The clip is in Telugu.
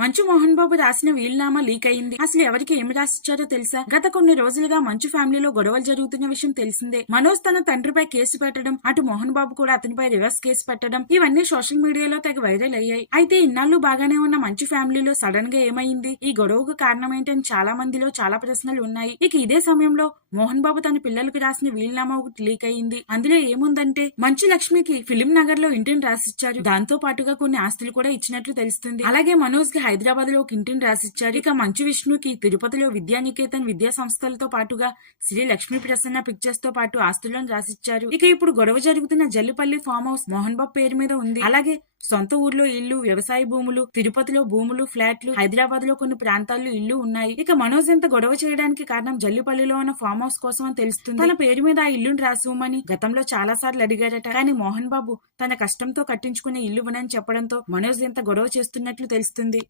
మంచు మోహన్ బాబు రాసిన వీలునామా లీక్ అయింది అసలు ఎవరికి ఏమి రాసిచ్చారో తెలుసా? గత కొన్ని రోజులుగా మంచు ఫ్యామిలీలో గొడవలు జరుగుతున్న విషయం తెలిసిందే. మనోజ్ తన తండ్రిపై కేసు పెట్టడం అటు మోహన్ బాబు కూడా అతనిపై రివర్స్ కేసు పెట్టడం ఇవన్నీ సోషల్ మీడియాలో తెగ వైరల్ అయ్యాయి. అయితే ఇన్నాళ్ళు బాగానే ఉన్న మంచు ఫ్యామిలీలో సడన్గా ఏమైంది? ఈ గొడవకు కారణం ఏంటని చాలా మందిలో చాలా ప్రశ్నలు ఉన్నాయి. ఇక ఇదే సమయంలో మోహన్ బాబు తన పిల్లలకు రాసిన వీలునామా ఒకటి లీక్ అయింది అందులో ఏముందంటే మంచు లక్ష్మికి ఫిలిం నగర్లో ఇంటిని రాసిచ్చారు. దాంతో పాటుగా కొన్ని ఆస్తులు కూడా ఇచ్చినట్లు తెలుస్తుంది. అలాగే మనోజ్కి హైదరాబాద్లో కింటిని ఇంటిని రాసిచ్చారు. ఇక మంచు విష్ణుకి తిరుపతిలో విద్యానికేతన్ విద్యా సంస్థలతో పాటుగా శ్రీ లక్ష్మీ ప్రసన్న పిక్చర్స్తో పాటు ఆస్తులను రాసిచ్చారు. ఇక ఇప్పుడు గొడవ జరుగుతున్న జల్లిపల్లి ఫామ్ హౌస్ మోహన్ బాబు పేరు మీద ఉంది. అలాగే సొంత ఊర్లో ఇల్లు వ్యవసాయ భూములు తిరుపతిలో భూములు ఫ్లాట్లు హైదరాబాద్లో కొన్ని ప్రాంతాల్లో ఇల్లు ఉన్నాయి. ఇక మనోజ్ ఎంత గొడవ చేయడానికి కారణం జల్లిపల్లిలో ఉన్న ఫామ్ హౌస్ కోసం అని తెలుస్తుంది. తన పేరు మీద ఆ ఇల్లుని రాసివ్వమని గతంలో చాలా సార్లు అడిగారట. కానీ మోహన్ బాబు తన కష్టంతో కట్టించుకునే ఇల్లు ఇవ్వనని చెప్పడంతో మనోజ్ ఎంత గొడవ చేస్తున్నట్లు తెలుస్తుంది.